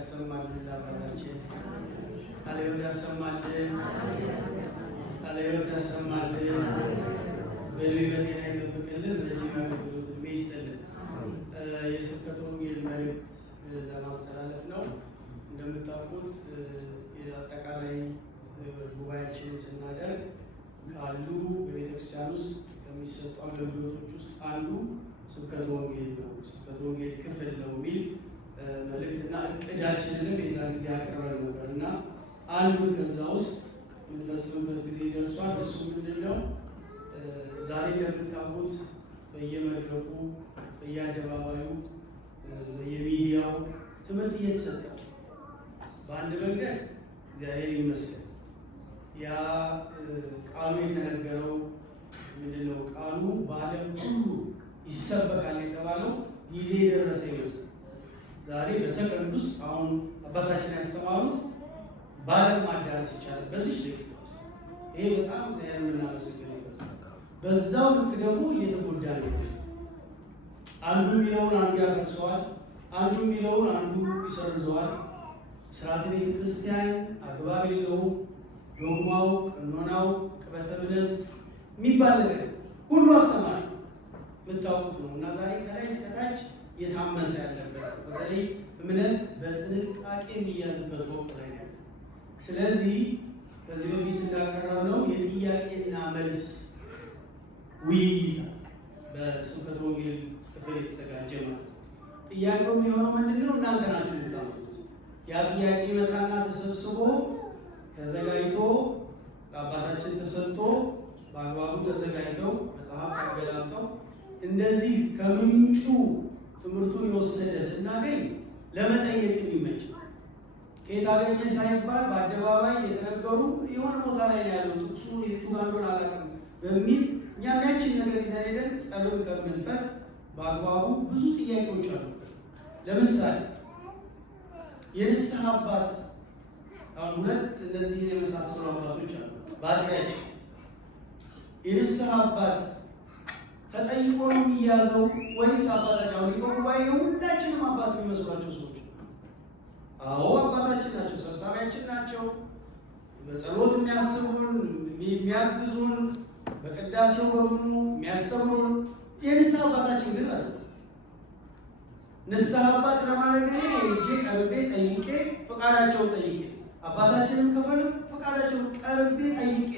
ያሰማልን አባታችን ቃለ-ሕይወት ያሰማልን ቃለ-ሕይወት ያሰማልን በቤተ ላይ ይጠብቅልን ረጅም አገልግሎት ዕድሜ ይስጥልን። የስብከተ ወንጌል መልእክት ለማስተላለፍ ነው። እንደምታውቁት አጠቃላይ ጉባኤያችንን ስናደርግ ካሉ በቤተክርስቲያን ውስጥ ከሚሰጡ አገልግሎቶች ውስጥ አንዱ ስብከተ ወንጌል ነው። ስብከተ ወንጌል ክፍል ነው የሚል መልእክትና እቅዳችንንም የዛን ጊዜ አቅርበን ነበር እና አንዱን ከዛ ውስጥ የምንፈጽምበት ጊዜ ደርሷል። እሱ ምንድን ነው? ዛሬ እንደምታውቁት በየመድረኩ በየአደባባዩ በየሚዲያው ትምህርት እየተሰጠ በአንድ መንገድ እግዚአብሔር ይመስገን ያ ቃሉ የተነገረው ምንድን ነው? ቃሉ በዓለም ሁሉ ይሰበካል የተባለው ጊዜ የደረሰ ይመስላል። ዛሬ በሰከንድ ውስጥ አሁን አባታችን ያስተማሩት በዓለም ማዳረስ ይቻላል በዚህ ደቂቃ ውስጥ። ይሄ በጣም እግዚአብሔር የምናመሰግነው ይመስላል። በዛው ልክ ደግሞ እየተጎዳ ነው። አንዱ የሚለውን አንዱ ያፈርሰዋል፣ አንዱ የሚለውን አንዱ ይሰርዘዋል። ስርዓተ ቤተ ክርስቲያን አግባብ የለውም። ዶግማው፣ ቀኖናው፣ ቅበተ እምነት የሚባል ነገር ሁሉ አስተማሪ የምታውቁት ነው እና ዛሬ ከላይ እስከታች የታመሰ ያለበት በተለይ እምነት በጥንቃቄ የሚያዝበት ወቅት ላይ ነው። ስለዚህ ከዚህ በፊት እንዳቀረብነው የጥያቄና መልስ ውይይት በስብከተ ወንጌል ክፍል የተዘጋጀ ማለት ነው። ጥያቄው የሚሆነው ምንድን ነው? እናንተ ናችሁ የምታመጡት። ያ ጥያቄ ይመጣና ተሰብስቦ ተዘጋጅቶ ለአባታችን ተሰጥቶ በአግባቡ ተዘጋጅተው መጽሐፍ አገላምጠው እንደዚህ ከምንጩ ትምህርቱን የወሰደ ስናገኝ ለመጠየቅ የሚመች ከየት አገኘ ሳይባል በአደባባይ የተነገሩ የሆነ ቦታ ላይ ነው ያለው ጥቅሱ የቱ ጋር እንደሆነ አላውቅም በሚል እኛም ያችን ነገር ይዘን ሄደን ጸብም ከምንፈት በአግባቡ ብዙ ጥያቄዎች አሉ። ለምሳሌ የንስሐ አባት አሁን ሁለት እነዚህን የመሳሰሉ አባቶች አሉ በአጥቢያችን። የንስሐ አባት ተጠይቆ ነው የሚያዘው ወይስ አባታቸው ሊቆ ጉባኤ ሁላችንም አባት የሚመስሏቸው ሰዎች? አዎ አባታችን ናቸው፣ ሰብሳቢያችን ናቸው፣ በጸሎት የሚያስቡን የሚያግዙን፣ በቅዳሴው በሙሉ የሚያስተምሩን የንስሐ አባታችን ግን አለ። ንስሐ አባት ለማድረግ እጄ ቀርቤ ጠይቄ ፈቃዳቸውን ጠይቄ አባታችንም ከፈሉ ፈቃዳቸውን ቀርቤ ጠይቄ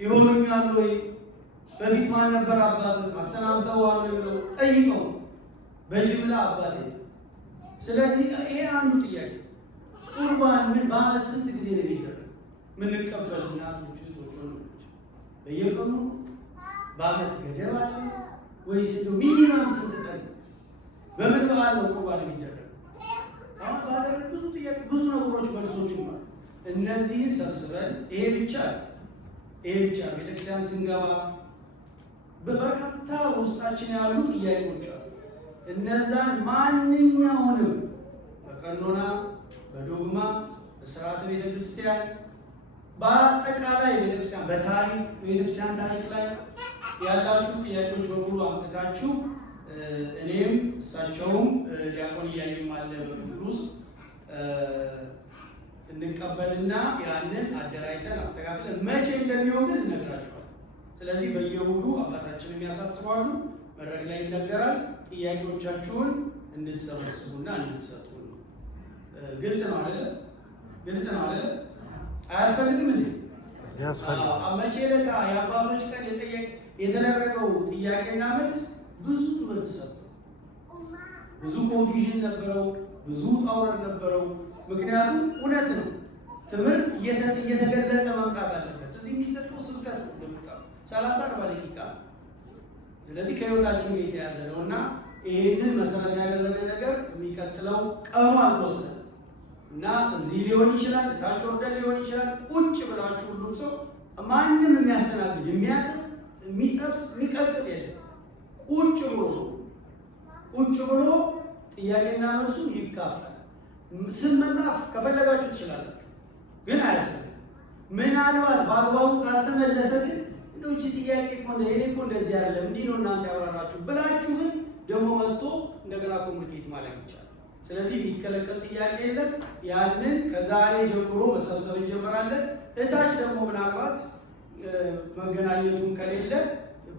ይሆኑኛል ወይ በፊት ማን ነበር አባት አሰናብተዋል ብለው ጠይቀው በጅምላ አባቴ። ስለዚህ ይሄ አንዱ ጥያቄ ቁርባን ምን በዓመት ስንት ጊዜ ነው የሚደረግ? የምንቀበል እናቶች እህቶች ወንዶች በየቀኑ በዓመት ገደብ አለ ወይስ እንደው ሚኒመም ስንት ቀን በምን በዓል ነው ቁርባን የሚደረግ? አሁን ባለ ብዙ ጥያቄ ብዙ ነገሮች መልሶችም አሉ። እነዚህን ሰብስበን ይሄ ብቻ ቤተክርስቲያን ስንገባ በበርካታ ውስጣችን ያሉ ጥያቄዎች አሉ። እነዛን ማንኛውንም በቀኖና በዶግማ በስርዓተ ቤተክርስቲያን በአጠቃላይ ቤተክርስቲያን በታሪክ ቤተክርስቲያን ታሪክ ላይ ያላችሁ ጥያቄዎች በሙሉ አምጥታችሁ እኔም እሳቸውም ዲያቆን እያየም አለ በክፍል ውስጥ እንቀበልና ያንን አደራጅተን አስተካክለን መቼ እንደሚሆን ግን እነግራችኋለን። ስለዚህ በየሁሉ አባታችንም ያሳስባሉ፣ መድረክ ላይ ይነገራል። ጥያቄዎቻችሁን እንድትሰበስቡና እንድትሰጡ ነው። ግልጽ ነው አይደለ? ግልጽ ነው አይደለ? አያስፈልግም እንዴ? ያስፈልጋል። መቼ ለታ የአባቶች ቀን የተደረገው ጥያቄና መልስ ብዙ ትምህርት ሰጥቶ ብዙ ኮንፊውዥን ነበረው፣ ብዙ ጣውረድ ነበረው። ምክንያቱም እውነት ነው ትምህርት እየተገለጸ መምጣት አለበት። እዚህ የሚሰጠው ስብከት እንደምታውቁ 30-40 ደቂቃ። ስለዚህ ከህይወታችን ጋር የተያዘ ነው እና ይህንን መሰረት ያደረገ ነገር የሚቀጥለው ቀኑ አልተወሰነ እና እዚህ ሊሆን ይችላል፣ ታች ወርደን ሊሆን ይችላል። ቁጭ ብላችሁ ሁሉም ሰው ማንም የሚያስተናግድ የሚያጥር የሚጠብስ የሚቀጥል የለም። ቁጭ ብሎ ጥያቄና መልሱን ይካፈላል። ስም መጻፍ ከፈለጋችሁ ትችላላችሁ፣ ግን አያስፈልግም። ምናልባት በአግባቡ ካልተመለሰ ግን እንደው እቺ ጥያቄ እኮ እንደዚህ አይደለም እንዲህ ነው እናንተ ያወራራችሁ ብላችሁ ግን ደግሞ መጥቶ እንደገና ኮሙኒኬት ማለት ይቻላል። ስለዚህ የሚከለከል ጥያቄ የለም። ያንን ከዛሬ ጀምሮ መሰብሰብ እንጀምራለን። እታች ደግሞ ምናልባት መገናኘቱን ከሌለ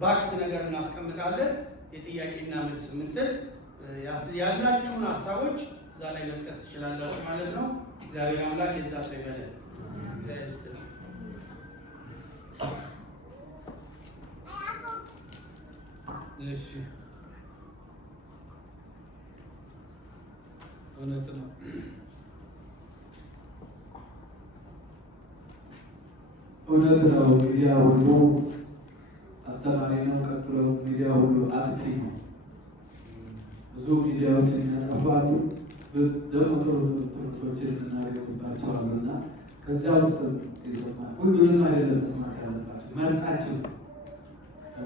ባክስ ነገር እናስቀምጣለን። የጥያቄና መልስ ምትል ያላችሁን ሀሳቦች እዛ ላይ መጥቀስ ትችላላችሁ ማለት ነው። እግዚአብሔር አምላክ የዛ ሰው ይበለን። እሺ እውነት ነው። እውነት ነው። ሚዲያ ሁሉ አስተማሪ ነው። ቀጥሎ ሚዲያ ሁሉ አጥፊ ነው። ብዙ ሚዲያዎችን ያጠፋሉ፣ ደግሞ ጥሩ ትምህርቶችን የምናገኝባቸዋል እና ከዚያ ውስጥ ይሰማል። ሁሉንም አይደለም መስማት ያለባቸው፣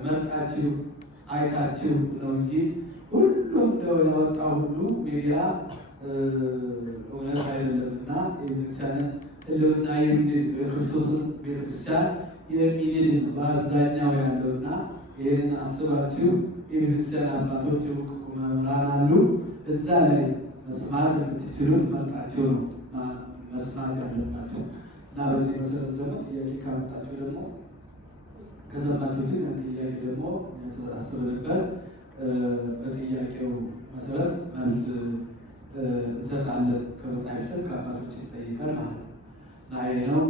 መርጣችሁ አይታችሁ ነው እንጂ ሁሉም ያወጣ ሁሉ ሚዲያ እውነት አይደለም እና የቤተክርስቲያንን ሕልውና የሚንድ የክርስቶስን ቤተክርስቲያን የሚንድ በአብዛኛው ያለውና ይህንን አስባችሁ የቤተክርስቲያን አባቶች መምህራን አሉ። እዛ ላይ መስማት የምትችሉት መርጣችሁ ነው መስማት ያለባቸው እና በዚህ መሰረት ደግሞ ጥያቄ ካመጣችሁ ደግሞ ከሰማችሁ ግን ጥያቄ ደግሞ የተሳሰብንበት በጥያቄው መሰረት መልስ እንሰጣለን። ከመጽሐፍትም ከአባቶች ይጠይቃል ማለት ነው እና ይሄ ነው።